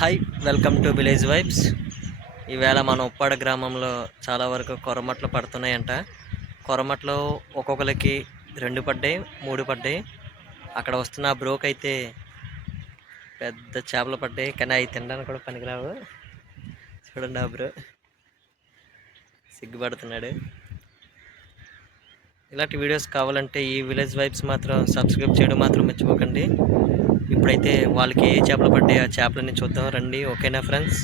Hi, welcome to village vibes. ఈవేళ మన ఉప్పాడ గ్రామంలో చాలా వరకు కొరమట్లు పడుతున్నాయంట. కొరమట్లు ఒక్కొక్కరికి 2 పడ్డాయి, 3 పడ్డాయి. అక్కడ వస్తున్న బ్రోక్ అయితే పెద్ద చేపలు పడ్డాయి, కానీ అవి తినడానికి కూడా పనికిరావు. చూడండి, ఆ బ్రో సిగ్గుపడుతున్నాడు. ఇలాంటి వీడియోస్ కావాలంటే ఈ విలేజ్ వైబ్స్ మాత్రం సబ్స్క్రైబ్ చేయడం మాత్రం మర్చిపోకండి. ఇప్పుడైతే వాళ్ళకి ఏ చేపలు పడ్డాయి ఆ చేపలన్నీ చూద్దాం రండి. ఓకేనా ఫ్రెండ్స్?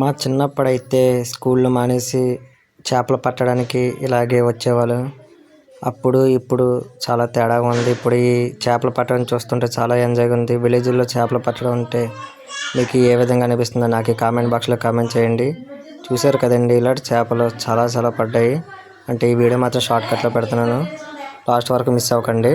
మా చిన్నప్పుడైతే స్కూల్లో మానేసి చేపలు పట్టడానికి ఇలాగే వచ్చేవాళ్ళు. అప్పుడు ఇప్పుడు చాలా తేడాగా ఉంది. ఇప్పుడు ఈ చేపలు పట్టడం చూస్తుంటే చాలా ఎంజాయ్గా ఉంది. విలేజ్లో చేపలు పట్టడం అంటే మీకు ఏ విధంగా అనిపిస్తుందో నాకు కామెంట్ బాక్స్లో కామెంట్ చేయండి. చూశారు కదండి, ఇలాంటి చేపలు చాలా పడ్డాయి. అంటే ఈ వీడియో మాత్రం షార్ట్ కట్లో పెడుతున్నాను, లాస్ట్ వరకు మిస్ అవ్వకండి.